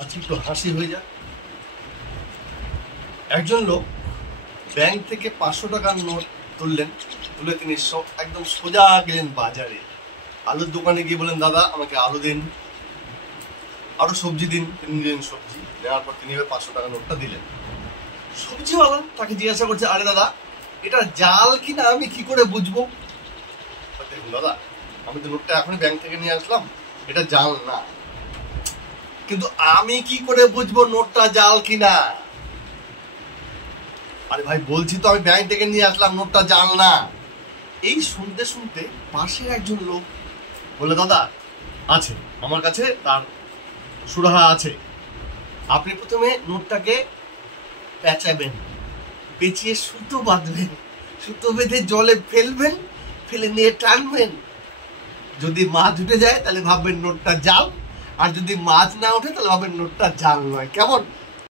আজকে একটু হাসি হয়ে যায়। একজন লোক ব্যাংক থেকে 500 টাকার নোট তুললেন, তুলে তিনি একদম সোজা গেলেন বাজারে। আলুর দোকানে গিয়ে বলেন, দাদা আমাকে আলু দিন, আরো সবজি দিন। তিনি দিলেন সবজি, নেওয়ার পর তিনি 500 টাকার নোটটা দিলেন। সবজিওয়ালা তাকে জিজ্ঞাসা করছে, আরে দাদা এটা জাল কিনা আমি কি করে বুঝবো? দেখুন দাদা, আমি তো নোটটা এখনই ব্যাংক থেকে নিয়ে আসলাম, এটা জাল না। কিন্তু আমি কি করে বুঝবো নোটটা জাল কিনা? আরে ভাই বলছি তো আমি ব্যাংক থেকে নিয়ে আসলাম, নোটটা জাল না। এই শুনতে শুনতে পাশে একজন লোক বলে, দাদা আছে আমার কাছে, তার সুরাহা আছে। আপনি প্রথমে নোটটাকে পেঁচাবেন, পেঁচিয়ে সুতো বাঁধবেন, সুতো বেঁধে জলে ফেলবেন, ফেলে নিয়ে টানবেন। যদি মাছ উঠে যায় তাহলে ভাববেন নোটটা জাল, আর যদি মাছ না ওঠে তাহলে ভাববেন নোটটা জাল নয়। কেমন?